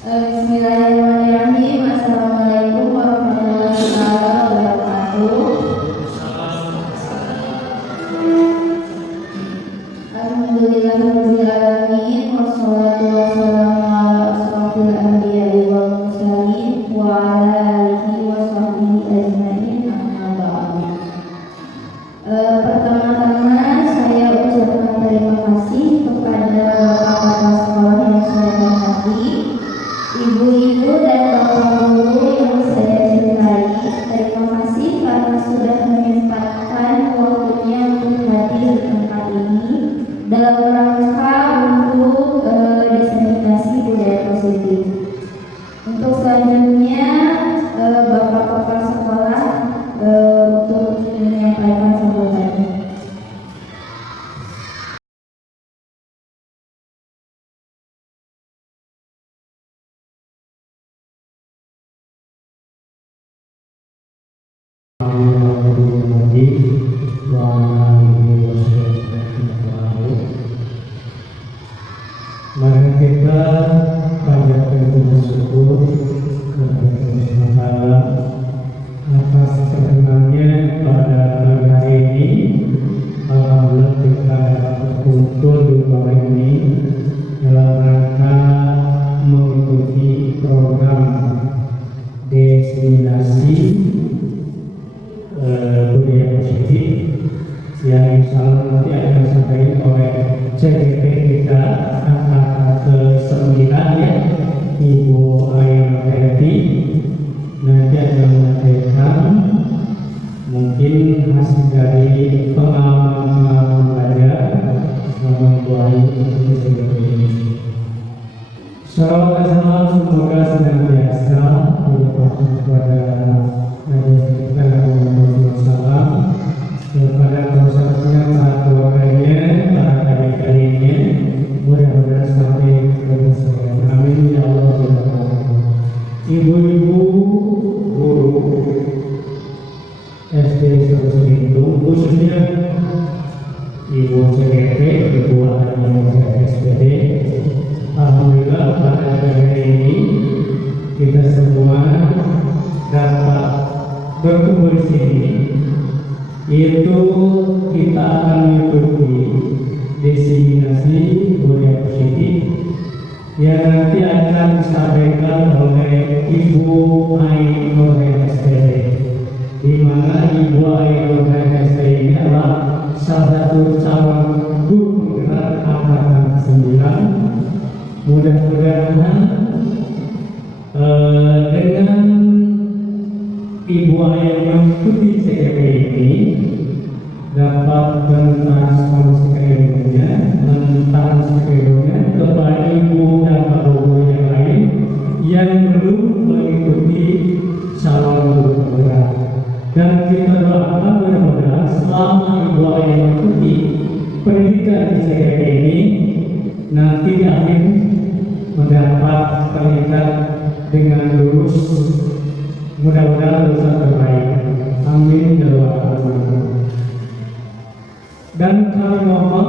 Bismillahirrahmanirrahim. Assalamualaikum warahmatullahi wabarakatuh. Alhamdulillahirabbil alamin wassalatu wassalamu ala asrofil anbiya'i wal mursalin wa ala alihi wa sahbihi ajmain amma ba'du. Pertama-tama saya ucapkan terima kasih kepada Bapak Kepala Sekolah yang saya hormati, ibu-ibu dan bapak guru yang saya cintai. Terima kasih karena sudah menyempatkan waktunya untuk hadir di tempat ini dalam rangka untuk diseminasi budaya positif. Untuk selanjutnya Bapak Kepala Sekolah untuk menyampaikan sambutannya. Mari kita panjatkan bersyukur kepada Allah atas kerenannya pada hari ini. Alhamdulillah kita dapat berkumpul di bawah ini dalam rangka mengikuti program diseminasi budaya positif yang insya Allah nanti akan disampaikan oleh CGP kita angkatan ke-9 ya, Ibu Ayu Ferdi. Nanti akan menyampaikan mungkin hasil dari pengalaman belajar selama 2 hari untuk CGP ini. Salawat dan salam semoga senantiasa berlimpah kepada Nabi kita Muhammad SAW, kepada pemirsa, para keluarganya, para adik-adiknya, mudah-mudahan sampai kepada saya. Amin ya Allah. Ibu-ibu guru SD Seluruh Bintang, khususnya Ibu CGP, Ibu Ayu SPD, alhamdulillah pada hari ini kita semua dapat berkumpul di sini. Itu kita akan mengikuti diseminasi budaya positif yang nanti akan disampaikan oleh Ibu Ayu SPD, di mana Ibu Ayu SPD ini adalah salah satu calon guru penggerak angkatan 9. Mudah-mudahan dengan Ibu Ayu mengikuti CGP ini dapat mentransformasi ilmunya, kepada ibu dan bapak guru yang lain yang belum mengikuti calon guru penggerak. Dan kita doakan mudah-mudahan selama Ibu Ayu mengikuti pendidikan di CGP ini, nanti di akhir mendapat pendidikan dengan lulus, mudah-mudahan lulusan terbaik. Amin ya rabbal alamin. Dan kami mohon,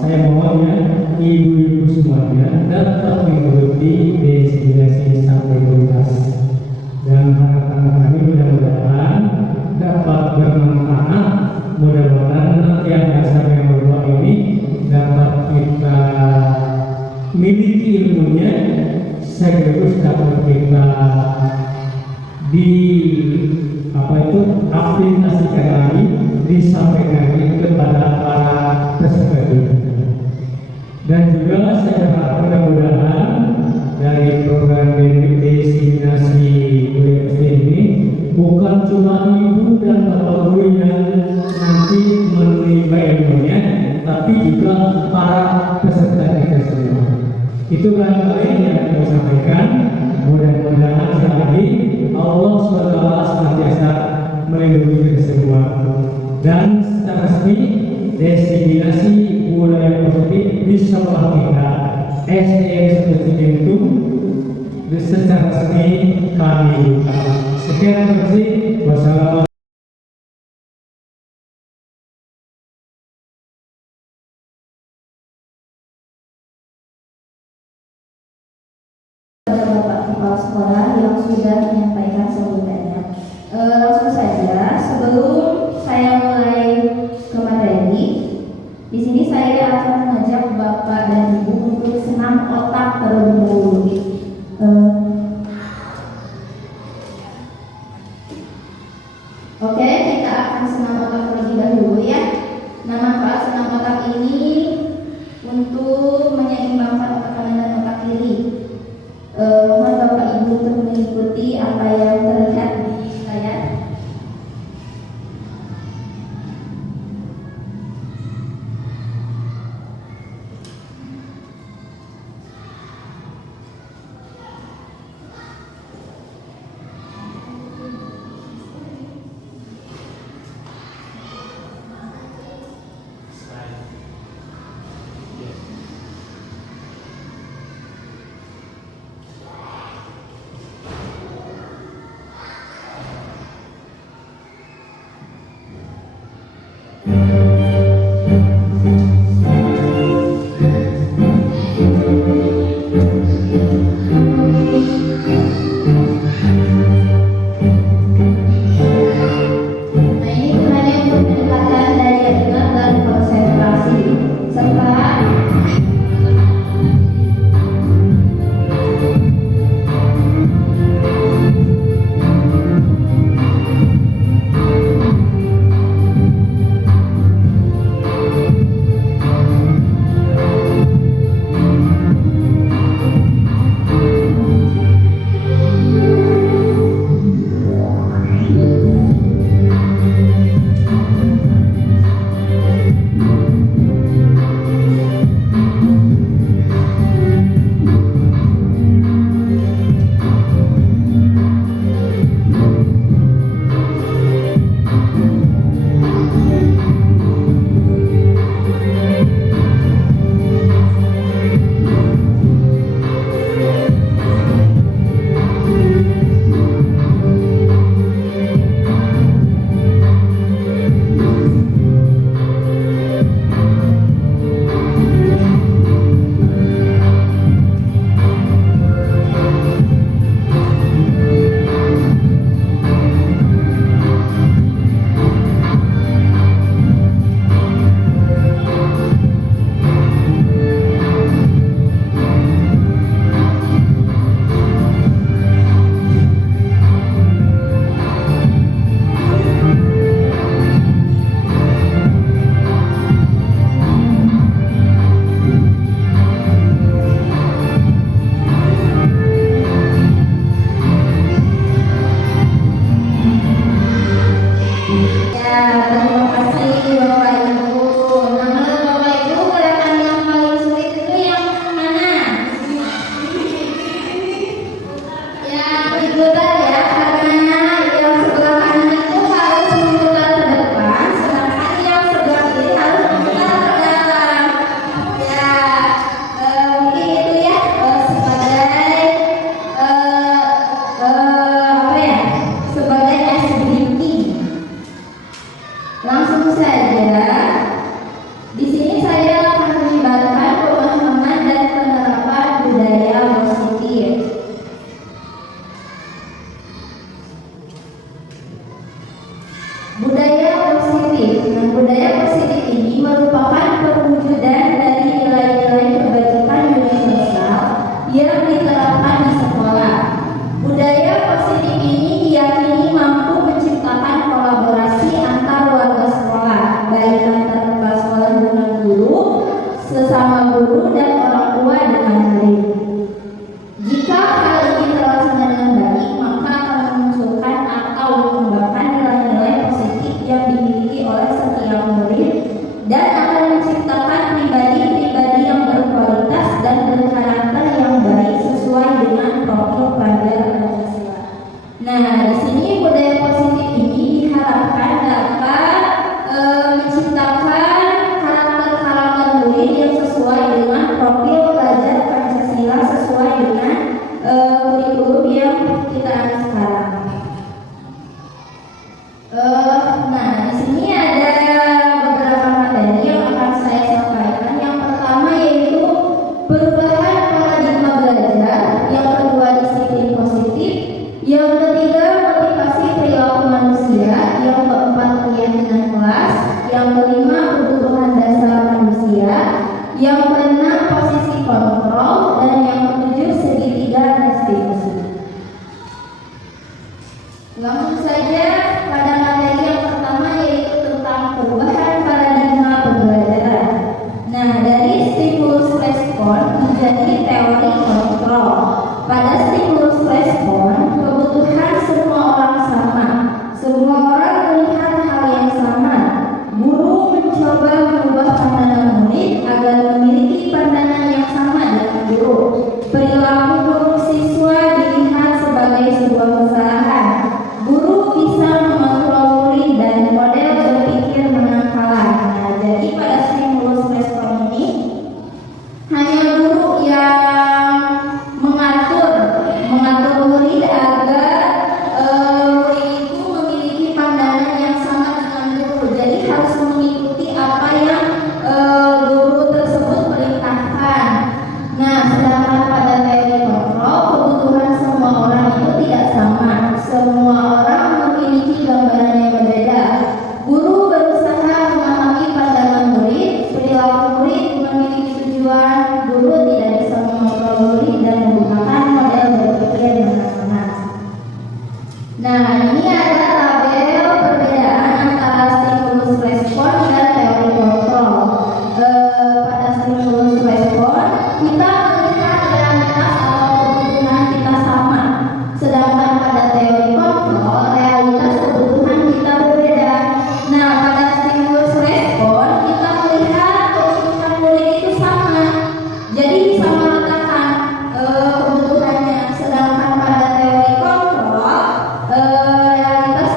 saya mohon ya, ibu-ibu semuanya dapat mengikuti diseminasi sampai tuntas. Dan harapan kami mudah-mudahan dapat bermanfaat. Mudah-mudahan nanti yang dasar yang berdua ini dapat kita miliki ilmunya, sekaligus dapat kita aplikasikan lagi, disampaikan lagi kepada para peserta didik. Dan juga saya harap mudah-mudahan dari program diseminasi budaya ini bukan cuma ibu dan bapak guru yang nanti menerima ilmunya, tapi juga para peserta kita semua. Itu barangkali yang saya sampaikan. Mudah-mudahan sekali lagi Allah SWT senantiasa melindungi kita semua. Dan secara resmi diseminasi budaya positif di sekolah kita SD Seluruh Bintang secara resmi kami buka. Sekian terima kasih. Wassalamualaikum. Bapak Oke, kita akan senam otak terlebih dahulu ya. Nah, manfaat senam otak ini untuk menyeimbangkan otak kanan dan otak kiri. Mohon Bapak Ibu untuk mengikuti apa yang terlihat di layar. Langsung saja pada materi orang memiliki gambaran yang berbeda. Guru berusaha memahami pandangan murid, perilaku murid memiliki tujuan. Guru tidak bisa mengontrol murid dan menggunakan model berpikir yang benar. Nah, ini ada tabel perbedaan antara stimulus respon dan teori kontrol. Pada stimulus respon, kita melihat realitas atau kebutuhan kita sama. Sedangkan pada teori kontrol, realitas kebutuhan kita berbeda. Nah, pada stimulus respon, kita melihat kebutuhan murid itu sama. Jadi bisa mengatakan kebutuhannya. Sedangkan pada teori kontrol, realitas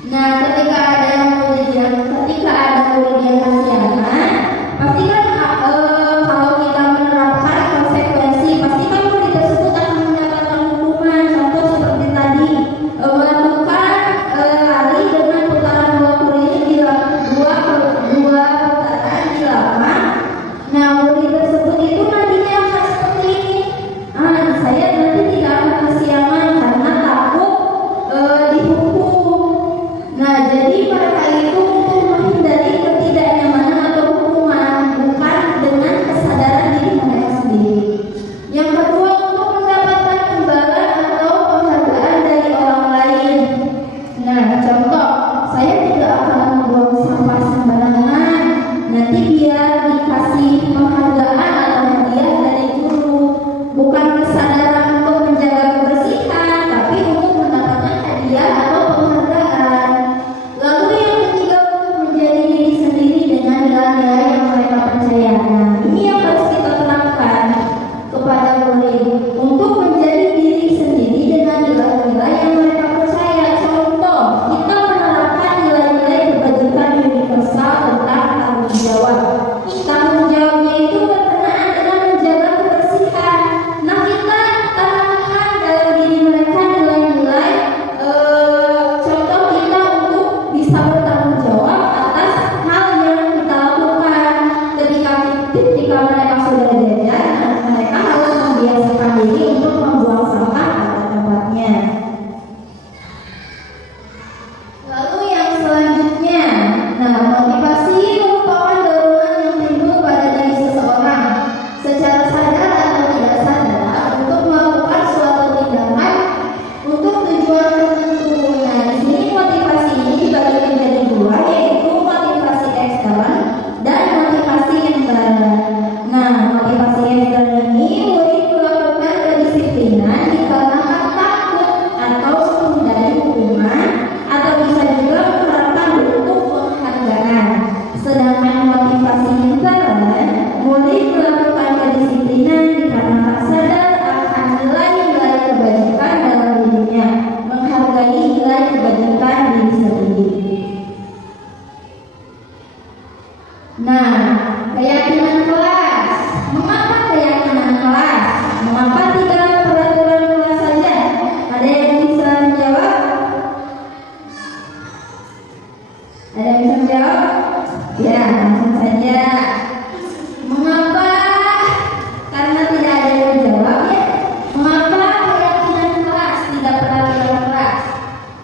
Nah, ketika ada murid yang kasihan, pasti kan kalau kita menerapkan konsekuensi, pasti kan murid tersebut akan mendapatkan hukuman. Contoh seperti tadi, melakukan lari dengan putaran 2 keliling di dua putaran di lapangan. Nah, murid tersebut itu nantinya akan seperti ini. Saya nanti tidak akan kesiangan karena takut dihukum. Nah, jadi mereka itu untuk menghindari ketidaknyamanan atau hukuman, bukan dengan kesadaran diri mereka sendiri. Yang kedua, untuk mendapatkan imbalan atau penghargaan dari orang lain. Nah, contoh, saya tidak akan membuang sampah sembarangan. Nanti biar dikasih penghargaan atau hadiah dari guru, bukan kesadaran untuk menjaga kebersihan, tapi untuk mendapatkan hadiah atau penghargaan. Lalu yang ketiga, untuk menjadi diri sendiri dengan nilai-nilai yang mereka percaya. Nah, ini yang harus kita terapkan kepada murid untuk menjadi diri sendiri dengan nilai-nilai yang mereka percaya. Contoh, kita menerapkan nilai-nilai kebajikan universal tentang tanggung jawab. Tanggung jawabnya itu berkenaan dengan menjaga kebersihan. Nah, kita tanamkan dalam diri mereka nilai-nilai contoh kita untuk bisa bertanggung jawab atas hal yang kita lakukan. Ketika mereka sudah belajar, mereka harus membiasakan diri untuk membuang sampah pada tempatnya. Lalu yang selanjutnya, nah, motivasi merupakan dorongan yang timbul pada diri seseorang secara sadar atau tidak sadar untuk melakukan suatu tindakan untuk tujuan tertentu. Nah, di sini motivasi ini dibagi menjadi dua, yaitu motivasi ekstern dan motivasi intern. Nah, motivasi ekstern ini murid melakukan kedisiplinan dikarenakan takut atau menghindari hukuman, atau bisa juga mengharapkan bentuk penghargaan. Sedangkan motivasi intern, murid melakukan kedisiplinan dikarenakan sadar akan nilai-nilai kebajikan dalam dirinya, menghargai nilai kebajikan diri sendiri. Nah, keyakinan kelas. Mengapa keyakinan kelas? Mengapa tidak peraturan kelas saja? Ada yang bisa menjawab? Ada yang bisa menjawab? Ya, langsung saja. Mengapa? Karena tidak ada yang menjawab ya. Mengapa keyakinan kelas tidak peraturan kelas?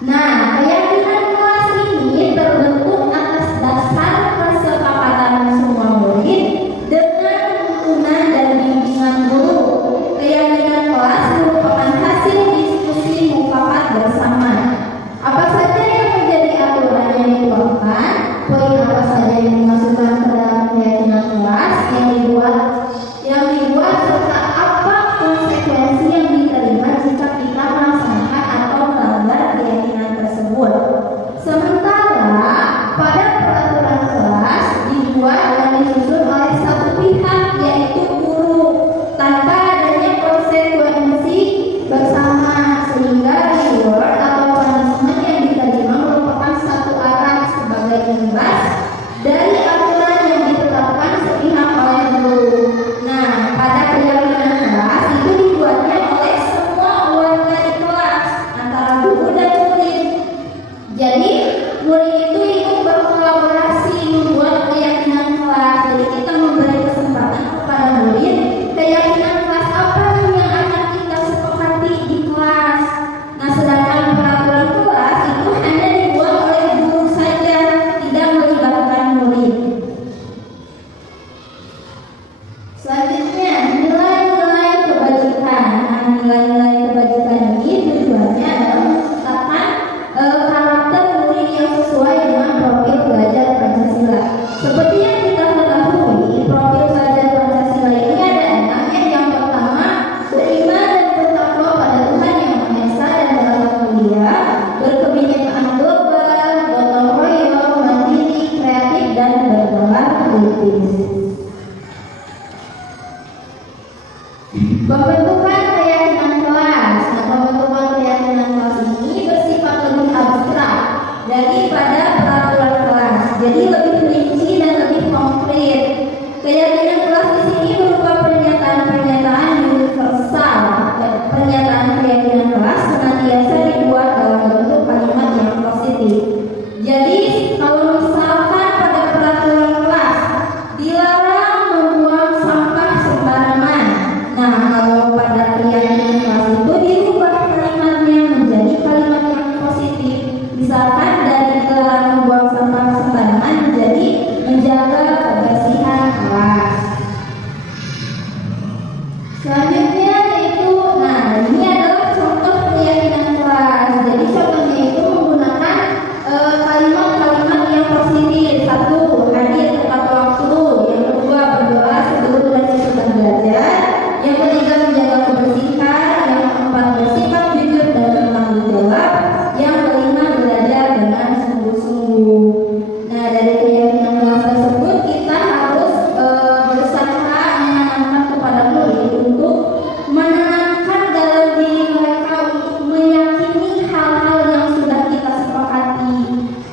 Nah, keyakinan kelas ini terbentuk atas dasar kesepakatan semua murid dengan tuntunan dan bimbingan guru. Keyakinan kelas merupakan hasil diskusi mufakat bersama. Apa saja yang menjadi aturan yang dikeluarkan, poin apa saja yang dimasukkan ke dalam keyakinan kelas yang dibuat serta apa konsekuensi yang diterima jika kita melaksanakan atau melanggar keyakinan tersebut. Sementara pada peraturan kelas dibuat dan disusun oleh satu pihak, yaitu guru, tanpa adanya konsekuensi bersama, sehingga reward atau punishment yang diterima merupakan satu arah sebagai imbas dari aturan yang ditetapkan sepihak oleh guru. Nah, pada keyakinan kelas itu dibuatnya oleh semua warga di kelas, antara guru dan murid. Jadi murid itu ikut berkolaborasi membuat keyakinan kelas. Jadi kita memberi kesempatan kepada murid, keyakinan kelas apa yang akan kita sepakati di kelas. Nah, sedangkan peraturan kelas itu hanya dibuat oleh guru saja, tidak melibatkan murid. Selanjutnya, nilai-nilai kebajikan. Nah, nilai-nilai kebajikan ini tujuannya adalah menciptakan karakter murid yang sesuai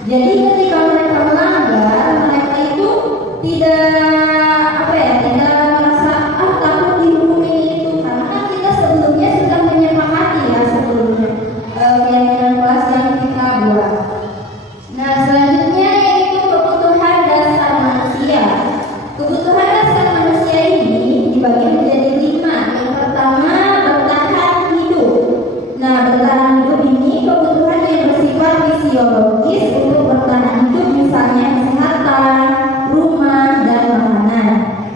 Jadi ketika mereka melanggar, mereka itu tidak merasa takut dihukum itu, karena kan kita sebelumnya sudah menyepakati ya sebelumnya keyakinan kelas yang kita buat. Nah, selanjutnya yaitu kebutuhan dasar manusia. Kebutuhan dasar manusia ini dibagi menjadi 5. Yang pertama, bertahan hidup. Nah, bertahan hidup ini kebutuhan yang bersifat fisiologis untuk bertahan hidup, misalnya kesehatan, rumah, dan makanan.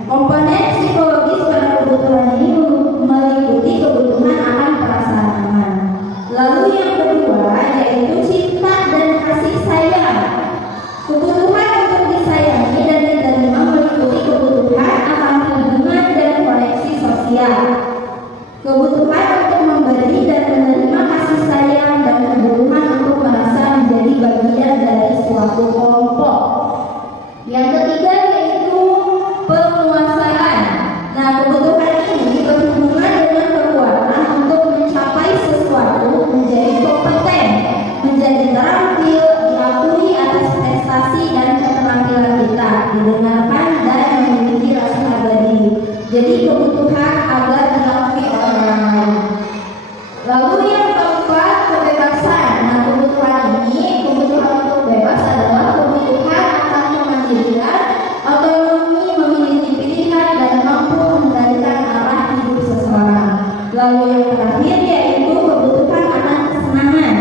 Komponen psikologis pada kebutuhan ini meliputi kebutuhan akan perasaan aman. Lalu yang kedua yaitu cinta dan kasih sayang. Kebutuhan untuk disayangi dan diterima meliputi kebutuhan akan hubungan dan koneksi sosial. Kebutuhan untuk memberi dan menerima kasih sayang, dan kebutuhan untuk merasa menjadi bagian dari suatu kelompok. Yang ketiga yaitu penguasaan. Nah, kebutuhan ini berhubungan dengan kekuatan untuk mencapai sesuatu, menjadi kompeten, menjadi terampil, diakui atas prestasi dan keterampilan kita, didengarkan dan memiliki rasa harga diri. Jadi kebutuhan agar diakui oleh orang lain. Lalu yang keempat, kebebasan. Nah, kebutuhan untuk bebas adalah kebutuhan akan kemandirian, otonomi, memiliki pilihan, dan mampu mengendalikan arah hidup seseorang. Lalu yang terakhir yaitu kebutuhan akan kesenangan.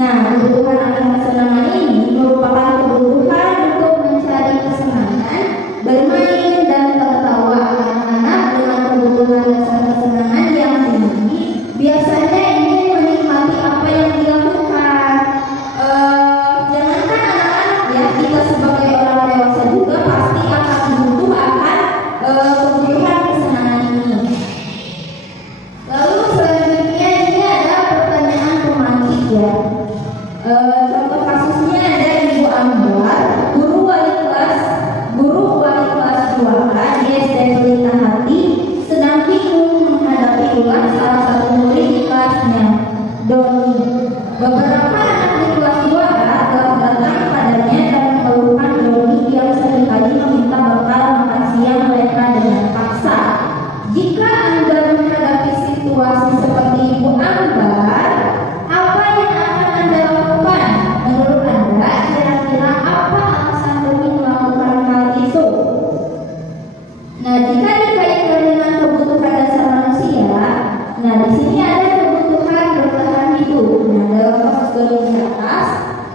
Nah, kebutuhan akan kesenangan ini merupakan kebutuhan untuk mencari kesenangan, bermain, dan tertawa. Anak-anak dengan kebutuhan dasar kesenangan yang tinggi biasanya ingin menikmati apa yang dilakukan. Jangankan anak-anak ya, kita sebagai orang dewasa juga pasti akan butuh akan kebutuhan kesenangan ini. Lalu selanjutnya ini ada pertanyaan pemantik ya. Contoh kasusnya ada Ibu Ambar, guru wali kelas 2A di SD Pelita Hati, sedang bingung menghadapi ulang salah satu murid di kelasnya, Doni. Beberapa anak di kelas 2A telah datang padanya dan mengeluhkan Doni yang seringkali meminta bekal makan siang mereka dengan paksa. Jika Anda menghadapi situasi seperti Ibu Ambar, apa yang akan Anda lakukan? Menurut Anda, kira-kira apa alasan Doni melakukan hal itu? Nah, jika dikaitkan dengan kebutuhan dasar manusia, nah di sini ada kebutuhan bertahan hidup. Nah, dalam kasus Doni di atas,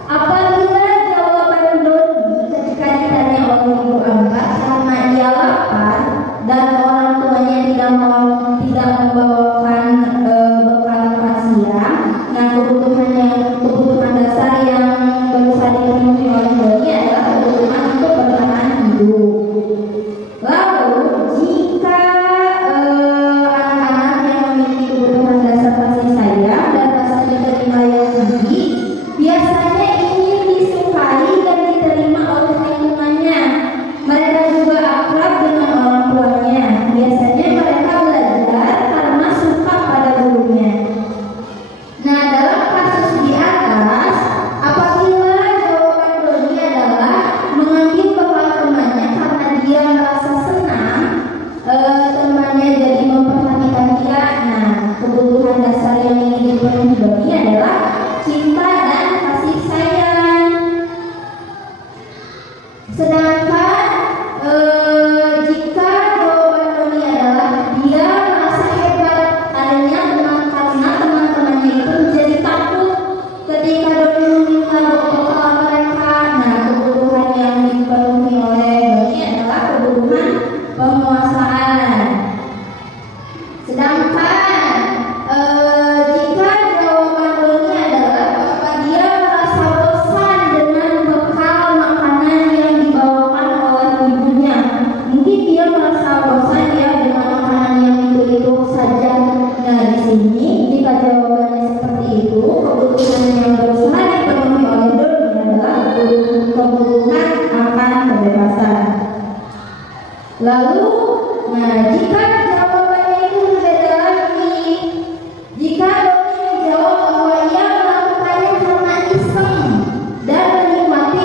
apabila jawaban Doni ketika ditanya oleh Ibu Ambar karena ia lapar dan orang tuanya tidak membawakan bekal makan siang, nah kebutuhan dasar yang bisa dipenuhi oleh Doni adalah kebutuhan untuk bertahan hidup. Lalu jika anak-anak yang memiliki kebutuhan dasar kasih sayang dan rasa diterima yang tinggi, biasanya ingin disukai dan diterima oleh lingkungannya. Mereka juga akrab dengan orang tuanya. Biasanya mereka belajar karena suka pada gurunya. Nah, dalam kasus di atas, apabila jawaban Doni adalah mengambil bekal temannya karena dia merasa senang, temannya jadi memperhatikan dia. Nah, kebutuhan dasar yang ingin dipenuhi Doni adalah cinta dan kasih sayang. Sedangkan jika jawaban Doni adalah dia merasa hebat karena teman-temannya itu menjadi takut ketika Doni meminta bekal mereka. Nah, kebutuhan yang dipenuhi oleh Doni adalah kebutuhan penguasaan. Sedangkan jika jawaban Doni adalah bahwa dia merasa bosan dengan bekal makanan yang dibawakan oleh ibunya, mungkin dia merasa bosan ya dengan makanan yang itu saja. Nah, di sini jika jawabannya seperti itu, kebutuhan yang berusaha dipenuhi oleh Doni adalah kebutuhan akan kebebasan. Lalu, nah jika jawabannya itu berbeda lagi, jika Doni menjawab bahwa ia melakukannya karena iseng dan menikmati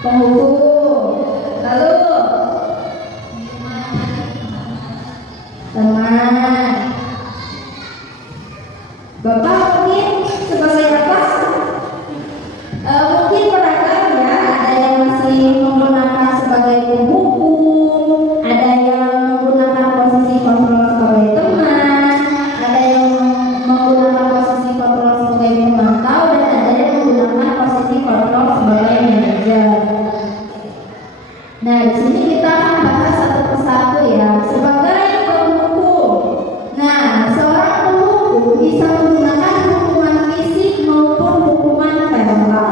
penghukum. Lalu teman. Bapak mungkin sebagai apa? Mungkin beragam ya. Ada yang masih menggunakan sebagai penghukum, ada yang menggunakan posisi kontrol sebagai teman, ada yang menggunakan posisi kontrol sebagai pemantau, dan ada yang menggunakan posisi kontrol sebagai manajer. Nah, di sini kita akan bahas satu persatu ya. Sebagai penghukum. Nah, seorang penghukum bisa menggunakan hukuman fisik maupun hukuman verbal.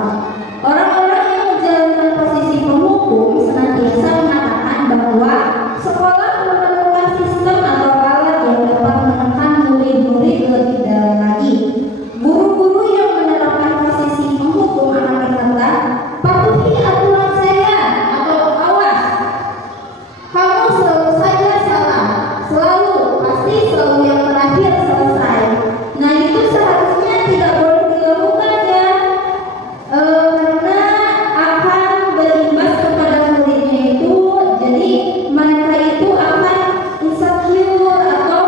Orang-orang yang menjalankan posisi penghukum senantiasa mengatakan bahwa sekolah memerlukan sistem atau alat yang dapat menekan murid-murid lebih dalam lagi. Guru-guru yang menerapkan posisi penghukum akan berkata, patuhi aturan saya, atau awas, kamu selalu saja salah, selalu, pasti selalu yang terakhir selesai. Nah, itu seharusnya tidak boleh dilakukan ya, karena akan berimbas kepada muridnya itu. Jadi mereka itu akan insecure atau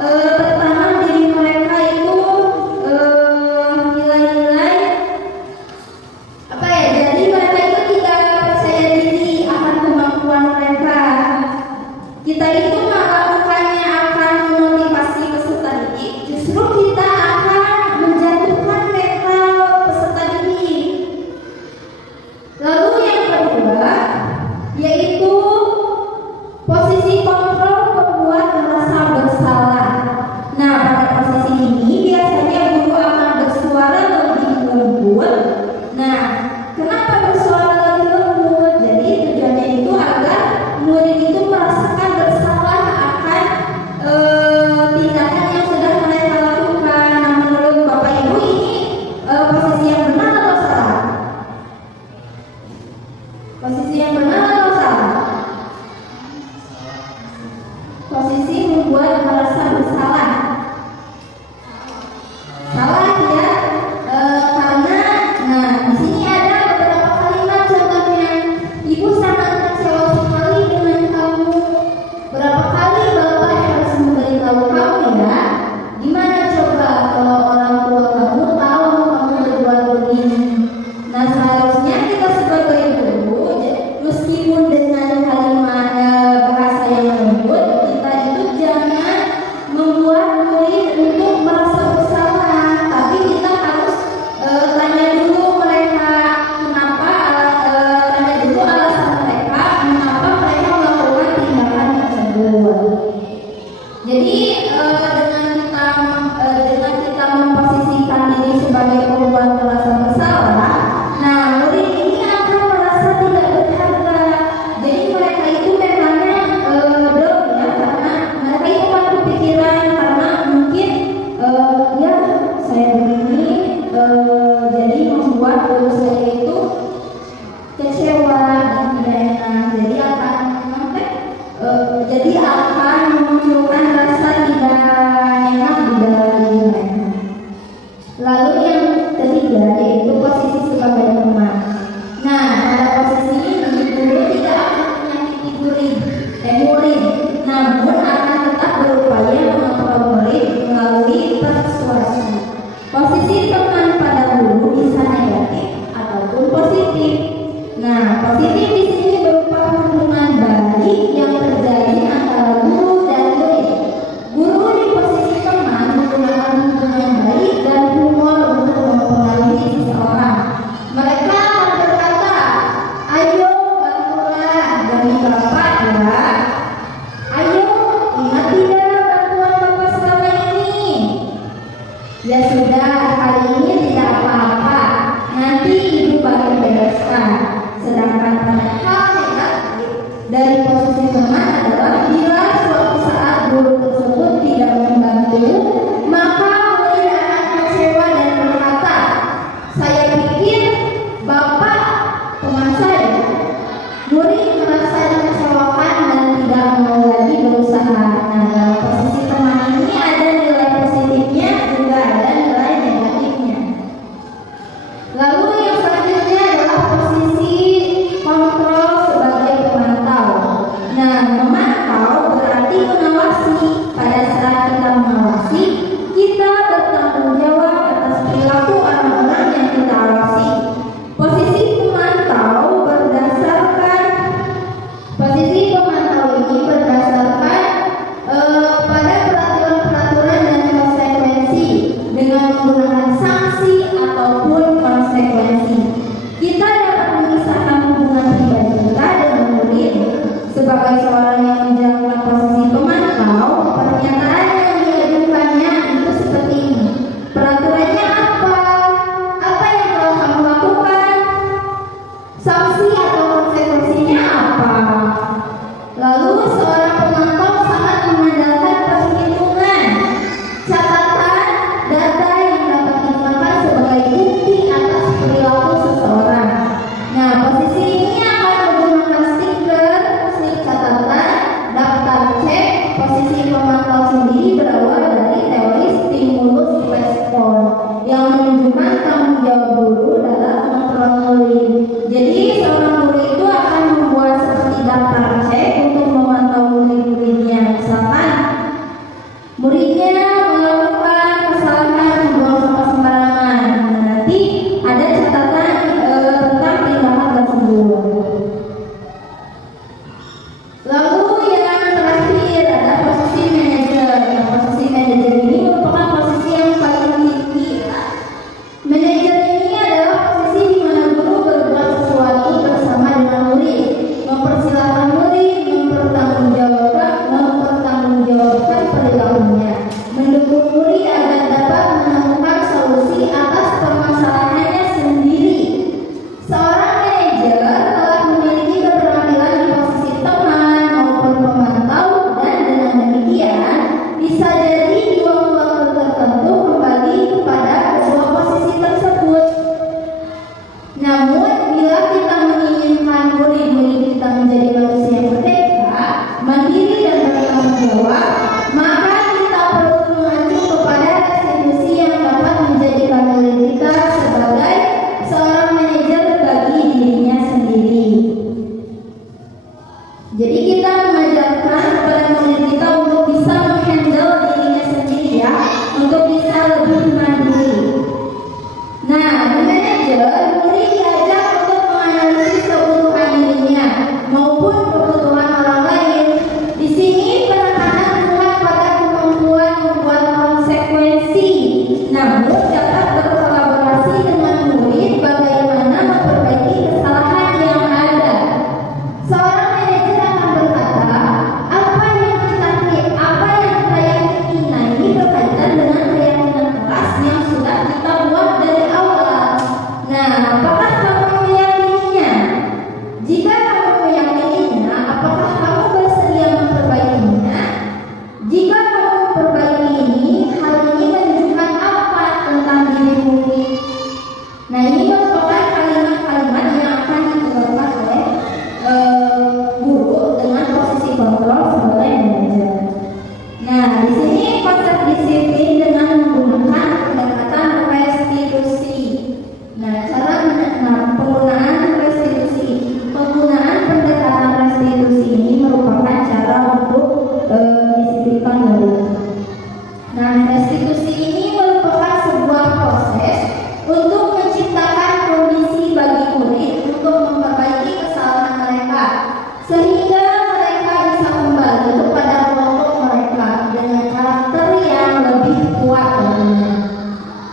tertanam diri mereka itu nilai-nilai apa ya, jadi mereka itu tidak percaya diri akan kemampuan mereka. Kita itu malah bukannya akan memotivasi peserta didik, justru kita akan menjatuhkan mental peserta didik. Lalu yang kedua yaitu posisi kontrol membuat merasa bersalah. Nah, pada posisi ini biasanya guru akan bersuara lebih lembut. Nah, kenapa bersuara lebih lembut? Jadi tujuannya itu agar murid itu merasakan bersalah akan tindakan yang sudah mereka lakukan. Nah, menurut Bapak Ibu ini posisi yang benar atau salah? Posisi yang benar atau salah? Posisi membuat merasa bersalah. Salah ya, karena nah di sini ada beberapa kalimat contohnya. Ibu sangat kecewa sekali dengan kamu. Berapa kali Bapak harus memberitahu kamu ya? Gimana coba kalau orang tua kamu tahu kamu berbuat begini? Nah, seharusnya kita sebagai guru, meskipun dengan kalimat bahasa yang lembut, kita itu jangan membuat murid untuk merasa bersalah, tapi kita harus tanya dulu mereka kenapa, tanya dulu alasan mereka mengapa mereka melakukan tindakan tersebut. Jadi dengan kita memposisikan diri sebagai pembuat merasa bersalah, nah murid ini akan merasa tidak berharga. Jadi mereka itu memangnya down ya, karena mereka itu kan kepikiran karena mungkin ya saya begini jadi membuat guru saya itu kecewa dan tidak enak. Jadi akan memunculkan rasa tidak enak di dalam diri mereka. Lalu yang ketiga yaitu posisi sebagai teman. Nah, pada posisi ini guru tidak akan menyakiti murid, namun akan tetap berupaya mengontrol murid melalui persuasi. Posisi teman pada guru bisa negatif ataupun positif. Nah, positif di sini berupa hubungan baik yang terjadi antara guru dan murid. Guru di posisi teman menggunakan hubungan baik dan humor untuk mempengaruhi seseorang. Mereka akan berkata, ayo bantulah demi Bapak ya. Ayo, ingat tidak bantuan Bapak selama ini? Ya sudah, hari ini tidak apa-apa. Nanti Ibu baru bereskan. Sedangkan pada hal negatif dari posisi teman adalah bila suatu saat guru tersebut tidak membantu, maka murid akan kecewa dan berkata, saya pikir Bapak teman saya. Murid merasa dikecewakan dan tidak mau lagi berusaha. Nah, dalam posisi teman ini ada nilai positifnya, juga ada nilai negatifnya. Lalu yang selanjutnya adalah posisi bila kita menginginkan murid-murid kita menjadi manusia yang merdeka, mandiri dan bertanggung jawab, maka kita perlu mengacu kepada restitusi yang dapat menjadikan murid kita sebagai seorang manajer bagi dirinya sendiri. Jadi kita mengajarkan kepada murid kita untuk bisa menghandle dirinya sendiri ya, untuk bisa lebih mandiri. Nah, di manajer, murid diajak untuk menganalisis kebutuhan dirinya maupun kebutuhan orang lain. Di sini penekanan kuat pada kemampuan membuat konsekuensi, namun dapat berkolaborasi dengan murid bagaimana memperbaiki kesalahan yang ada. Seorang manajer akan berkata, apa yang kita yakini ini berkaitan dengan keyakinan kelas yang sudah kita buat dari awal. Nah, apakah kamu meyakininya? Jika kamu meyakininya, apakah kamu bersedia memperbaikinya? Jika kamu memperbaiki ini, hal ini menunjukkan apa tentang dirimu? Nah, ini merupakan kalimat-kalimat yang akan dikeluarkan oleh guru dengan posisi kontrol sebagai manajer. Nah, di sini konsep disiplin dengan menggunakan pendekatan restitusi. Nah, penggunaan pendekatan restitusi ini merupakan cara untuk disiplinkan murid. Nah, restitusi ini merupakan sebuah proses untuk menciptakan kondisi bagi murid untuk memperbaiki kesalahan mereka, sehingga mereka bisa kembali kepada kelompok mereka dengan karakter yang lebih kuat darinya.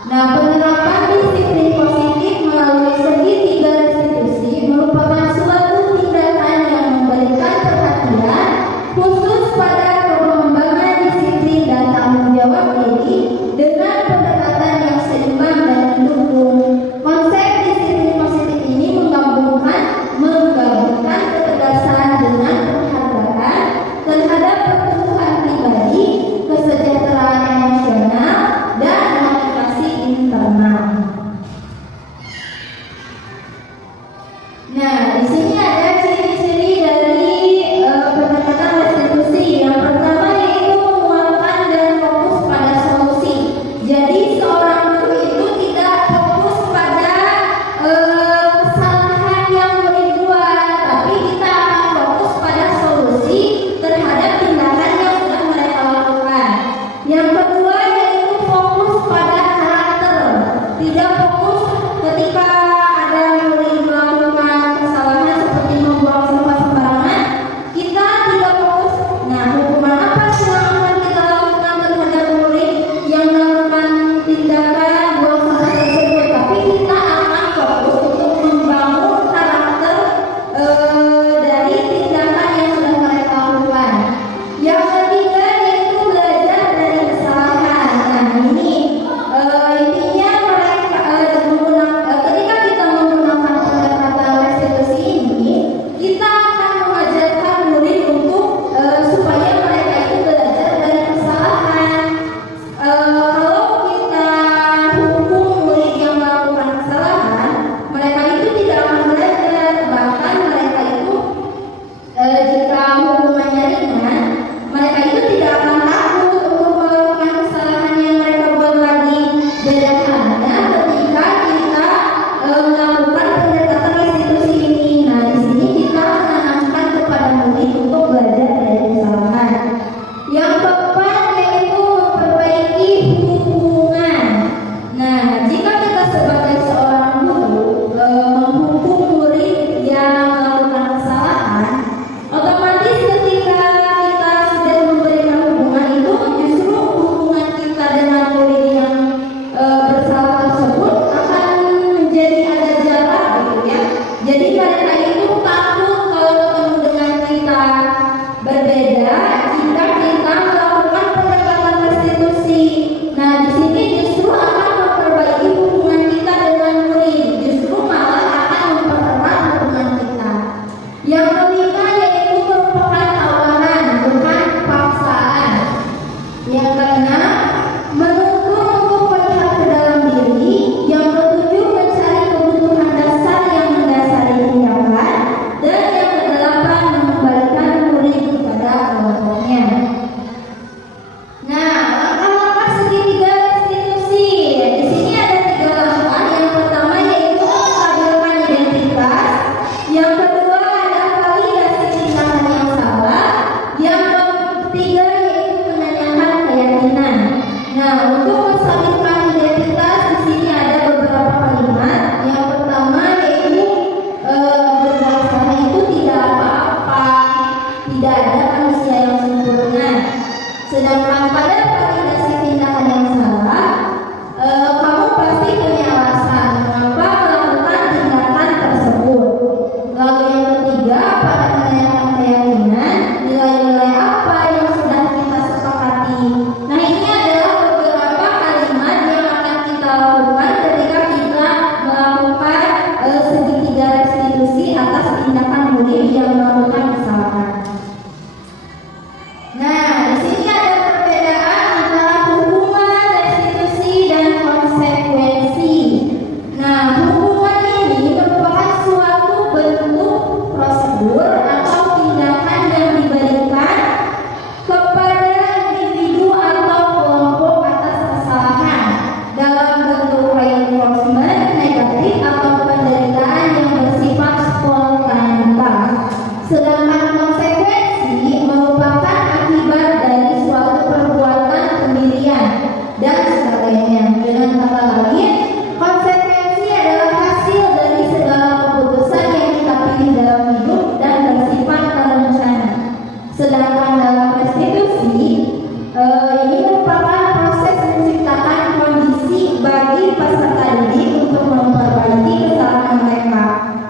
Nah, penerapan disiplin positif melalui segitiga restitusi merupakan suatu tindakan yang memberikan perhatian khusus pada pengembangan disiplin dan tanggung jawab diri dengan pendekatan yang seimbang dan mendukung. Konsep disiplin positif ini menggabungkan ketegasan dengan penghargaan terhadap pertumbuhan pribadi, kesejahteraan emosional, dan motivasi internal. Nah, di sini ada ciri-ciri dari pendekatan restitusi. Yang pertama yaitu menguatkan dan fokus pada solusi. Jadi seorang guru itu tidak fokus pada kesalahan yang murid buat, tapi kita akan fokus pada solusi terhadap tindakan yang sudah mereka lakukan. Yang kedua yaitu fokus pada karakter, tidak fokus ketika ada murid melakukan kesalahan seperti membuang sampah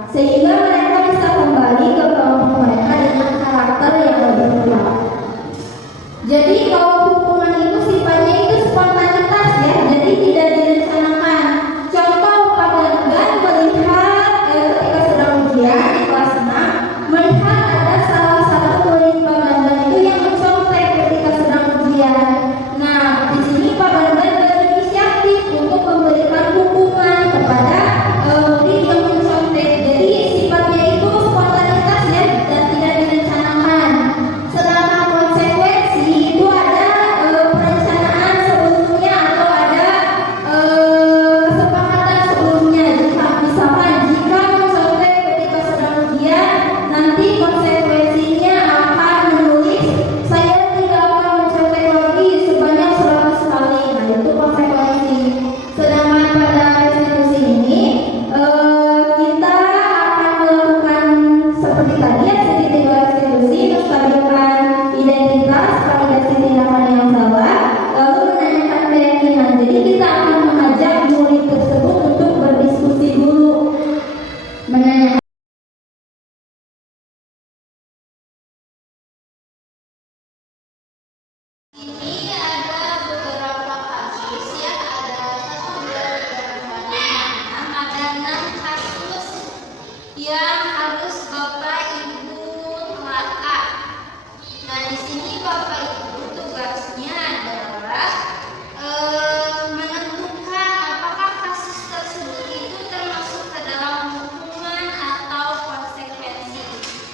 sehingga mereka bisa kembali ke kelompok mereka dengan karakter yang lebih kuat. Jadi kalau hukuman itu sifatnya itu spontanitas ya, jadi tidak direncanakan. Contoh Pak Gangan melihat ketika sedang ujian di kelas 6, melihat ada salah satu murid Pak Gangan itu yang mencontek ketika sedang ujian. Nah, di sini Pak Gangan berinisiatif untuk memberikan hukuman kepada murid yang mencontek. Jadi sifatnya itu spontanitas ya dan tidak direncanakan. Sedangkan konsekuensi itu ada perencanaan sebelumnya atau ada kesepakatan sebelumnya. Misalkan jika mencontek ketika sedang ujian, nanti konsekuensinya akan menulis saya tidak akan mencontek lagi sebanyak 100 kali. Nah, itu konsekuensi. Sedangkan pada restitusi ini kita akan melakukan seperti tadi ya, segitiga restitusi, menstabilkan identitas, validasi tindakan yang salah, lalu menanyakan keyakinan. Jadi kita akan mengajak murid tersebut untuk berdiskusi dulu, menanyakan. Ini ada beberapa kasus ya, ada 1, 2, 3, 4, 5, 6, ada 6 kasus yang harus Bapak Ibu telaah. Nah, di sini Bapak Ibu tugasnya adalah menentukan apakah kasus tersebut itu termasuk ke dalam hukuman atau konsekuensi.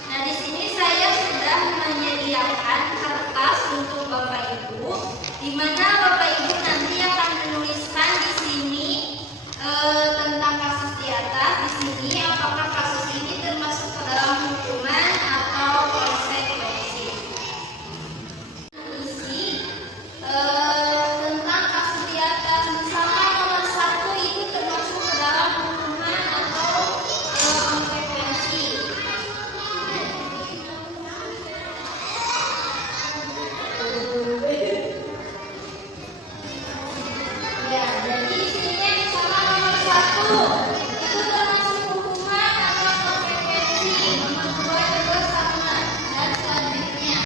Nah, di sini saya sudah menyediakan kertas untuk Bapak Ibu, di mana Bapak Ibu nanti akan menuliskan di sini tentang kasus di atas. Di sini apakah kasus ini termasuk ke dalam hukuman atau konsekuensi. Isi tentang kasus di atas, misalkan nomor 1 itu termasuk ke dalam hukuman atau konsekuensi. Ya, jadi isinya misalkan nomor 1 itu termasuk hukuman atau konsekuensi, nomor 2 juga sama, dan selanjutnya.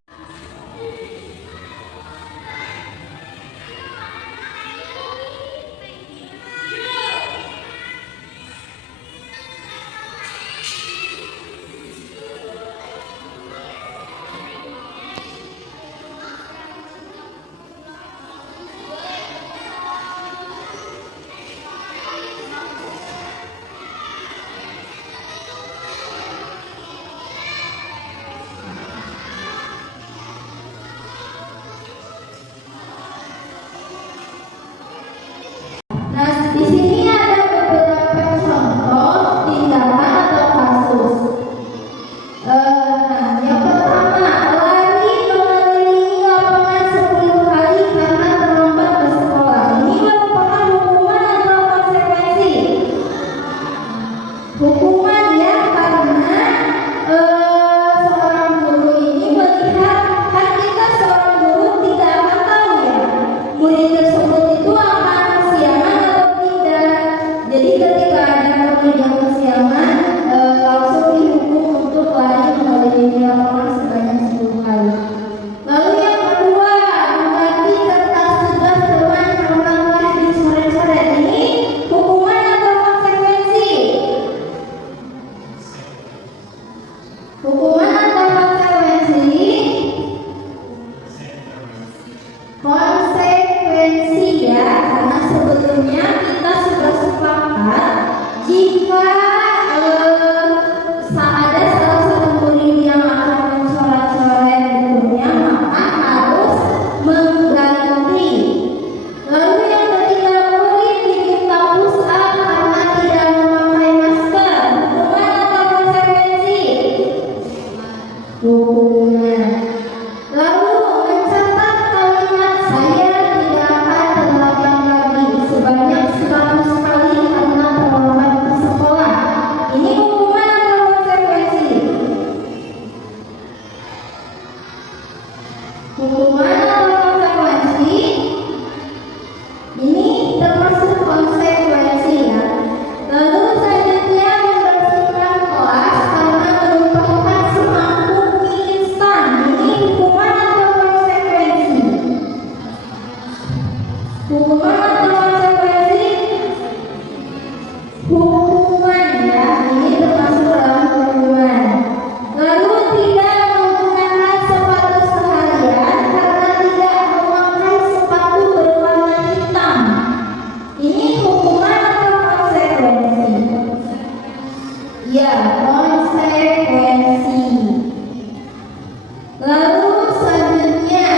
Nah, di sini ada beberapa contoh tindakan atau kasus. Nah, yang pertama, lari mengelilingi lapangan 10 kali karena terlambat ke sekolah. Ini merupakan hukuman atau konsekuensi? Hukuman ya, karena seorang guru ini melihat, kan kita seorang guru tidak akan tahu ya murid tersebut itu akan kesiangan atau tidak. Jadi ketika ada murid yang kesiangan, langsung dihukum untuk lari mengelilingi lapangan sebanyak 10 kali. Lalu yang kedua, mengganti kertas tugas teman orang lain di sore-sore. Ini hukuman atau konsekuensi? Hukuman atau konsekuensi? Konsekuensi ya, karena sebelumnya kita sudah sepakat jika ada salah satu murid yang akan mencoret-coret bukunya, maka harus mengganti. Lalu yang ketiga, murid diminta push up karena tidak memakai masker. Hukuman atau konsekuensi? Ya, konsekuensi. Lalu selanjutnya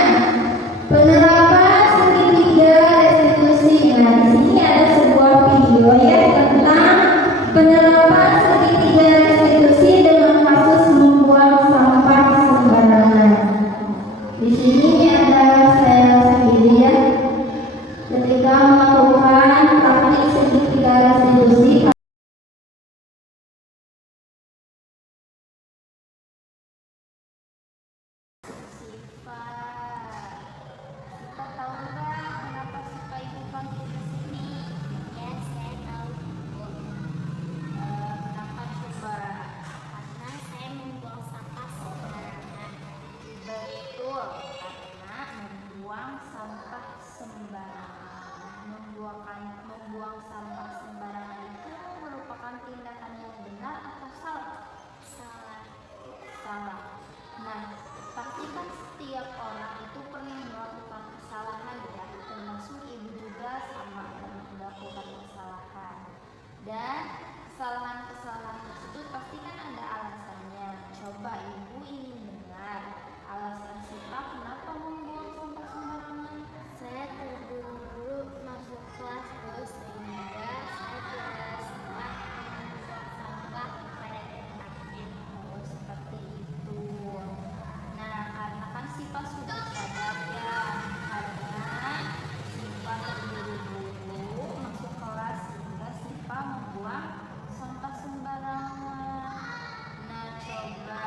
penerapan segitiga restitusi. Nah, di sini ada sebuah video ya tentang penerapan segitiga restitusi dengan kasus membuang sampah sembarangan. Di sini ada saya sendiri ya, ketika melakukan praktik segitiga restitusi. Sipa tahu nggak kenapa Sipa itu panggil ke sini? Ya, saya tahu. Kenapa coba? Karena saya membuang sampah sembarangan. Betul, karena membuang sampah sembarangan. Membuang sampah sembarangan itu merupakan tindakan yang benar atau salah? Salah. Salah. Nah, pastikan setiap orang itu pernah melakukan kesalahan ya, termasuk ibu juga sama pernah melakukan kesalahan. Dan kesalahan-kesalahan tersebut pasti kan ada alasannya. Coba ibu ingin dengar alasan Sipa kenapa membuang sampah sembarangan? Saya terburu-buru masuk kelas Bu, sehingga saya tidak sempat membuang sampah pada tempatnya. Oh, seperti itu. Nah, karena kan Sipa sudah sadar ya, karena Sipa terburu-buru masuk kelas sehingga Sipa membuang sampah sembarangan. Nah, coba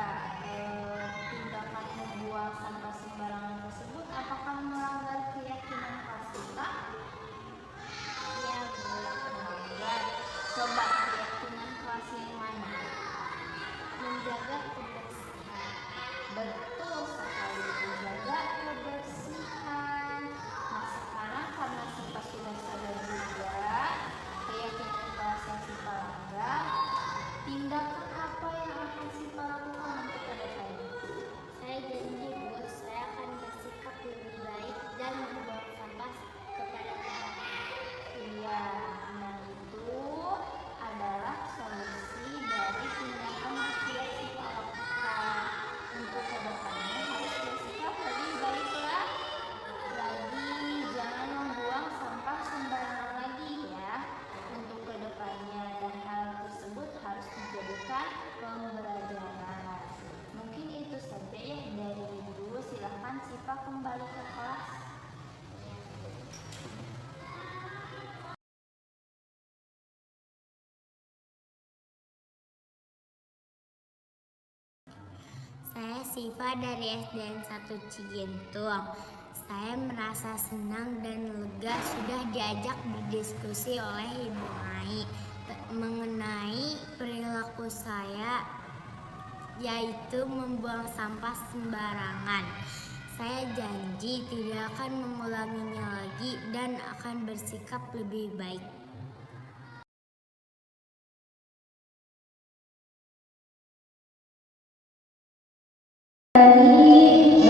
tindakan membuang sampah sembarangan tersebut apakah melanggar keyakinan kelas Sipa? Ya Bu, Melanggar. Coba keyakinan kelas yang mana? menjaga kebersihan. Betul sekali, menjaga kebersihan. Nah, sekarang karena Sipa sudah sadar juga keyakinan kelas yang Sipa langgar, tindakan apa yang akan Sipa lakukan untuk kedepannya? Saya janji Bu, saya akan bersikap lebih baik dan membuang sampah kepada tempatnya. Iya, nah itu adalah solusi dari tindakan yang sudah Sipa lakukan. Untuk kedepannya harus bersikap lebih baiklah lagi, jangan membuang sampah sembarangan lagi ya untuk kedepannya, dan hal tersebut harus dijadikan pembelajaran. Mungkin itu saja ya dari Ibu, silahkan Sipa kembali ke kelas. Saya Siva dari SDN 1 Cigentung. Saya merasa senang dan lega sudah diajak berdiskusi oleh Ibu Mai mengenai perilaku saya, yaitu membuang sampah sembarangan. Saya janji tidak akan mengulanginya lagi dan akan bersikap lebih baik. Dari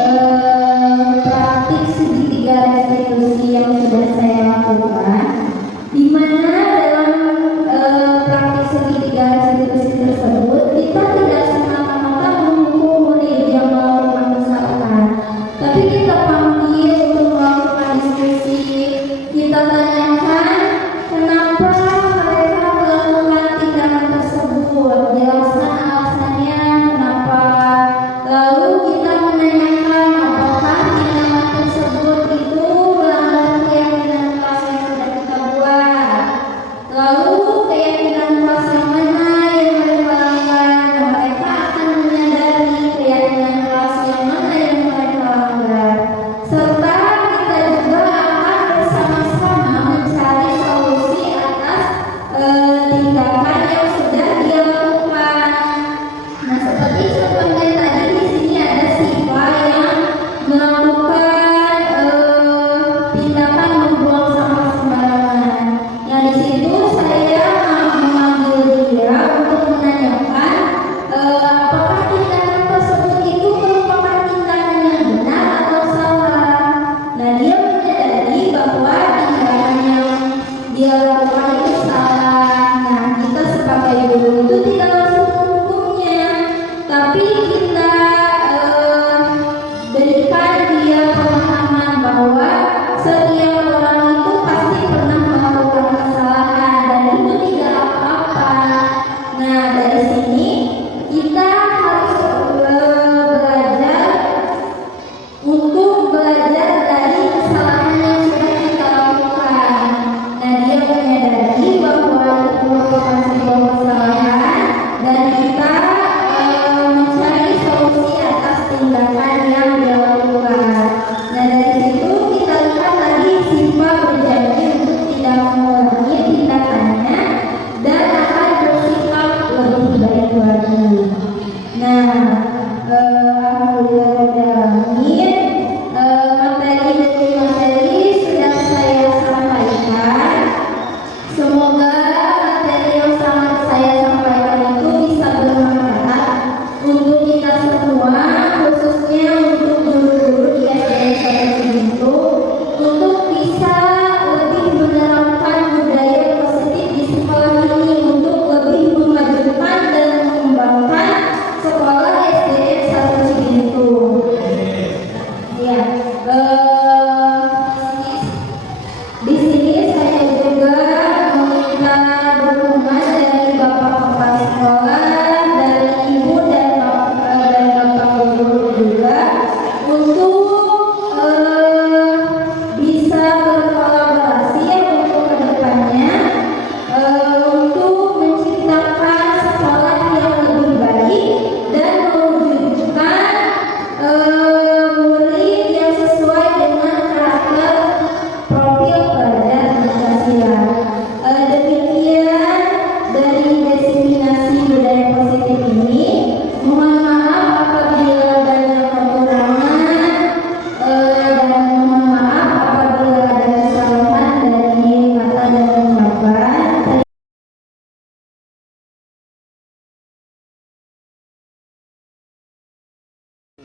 praktik segitiga restitusi yang sudah saya lakukan, di mana dalam praktik segitiga restitusi tersebut kita tidak semata-mata menghukum murid yang melakukan kesalahan, tapi kita panggil untuk melakukan diskusi. Kita tanyakan kenapa mereka melakukan tindakan tersebut, jelaskan alasannya kenapa. Lalu kita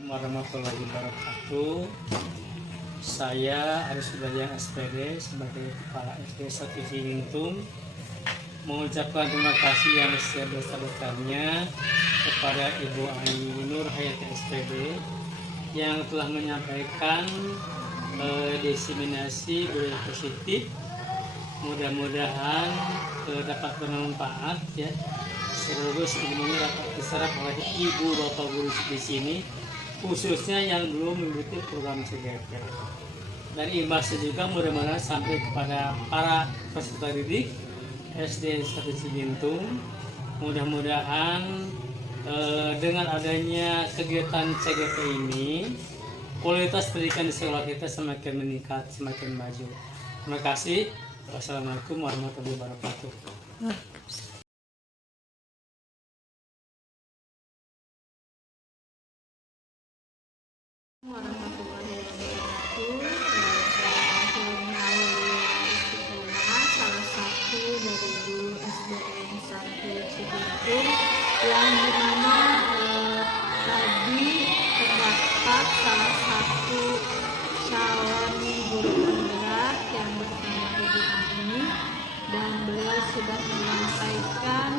warahmatullahi wabarakatuh. Saya Aris Subayang SPD sebagai Kepala SD 1 Cigintung mengucapkan terima kasih yang sebesar-besarnya kepada Ibu Ani Nur Hayati SPD yang telah menyampaikan diseminasi budaya positif. Mudah-mudahan dapat bermanfaat ya. Sekaligus ilmunya dapat diserap oleh ibu bapak guru di sini, khususnya yang belum mengikuti program CGP. Dan imbasnya juga mudah-mudahan sampai kepada para peserta didik SD 1 Cigintung. Mudah-mudahan dengan adanya kegiatan CGP ini, kualitas pendidikan di sekolah kita semakin meningkat, semakin maju. Terima kasih. Wassalamualaikum warahmatullahi wabarakatuh. Warahmatullahi wabarakatuh. Saya Akhilina Istiqomah, salah satu dari guru SDN 1 Cigintung, yang dimana tadi terdapat salah satu calon guru penggerak yang bernama Ibu Ani, dan beliau sudah menyampaikan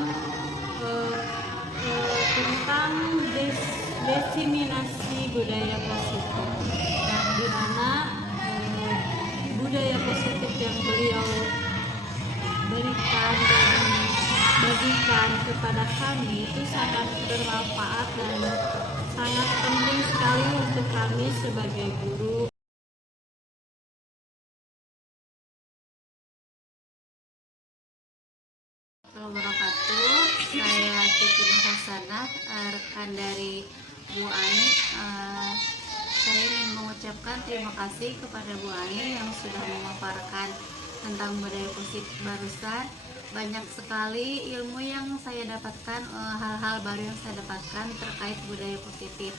tentang diseminasi budaya positif, dan di mana budaya positif yang beliau berikan dan bagikan kepada kami itu sangat bermanfaat dan sangat penting sekali untuk kami sebagai guru. Wabarakatuh. Saya Titi Hasanah, rekan dari Bu Ani. Saya ingin mengucapkan terima kasih kepada Bu Ani yang sudah memaparkan tentang budaya positif barusan. Banyak sekali ilmu yang saya dapatkan, hal-hal baru yang saya dapatkan terkait budaya positif.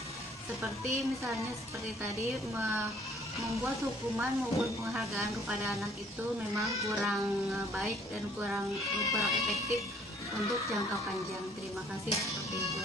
Seperti misalnya seperti tadi, membuat hukuman maupun penghargaan kepada anak itu memang kurang baik dan kurang efektif untuk jangka panjang. Terima kasih seperti itu.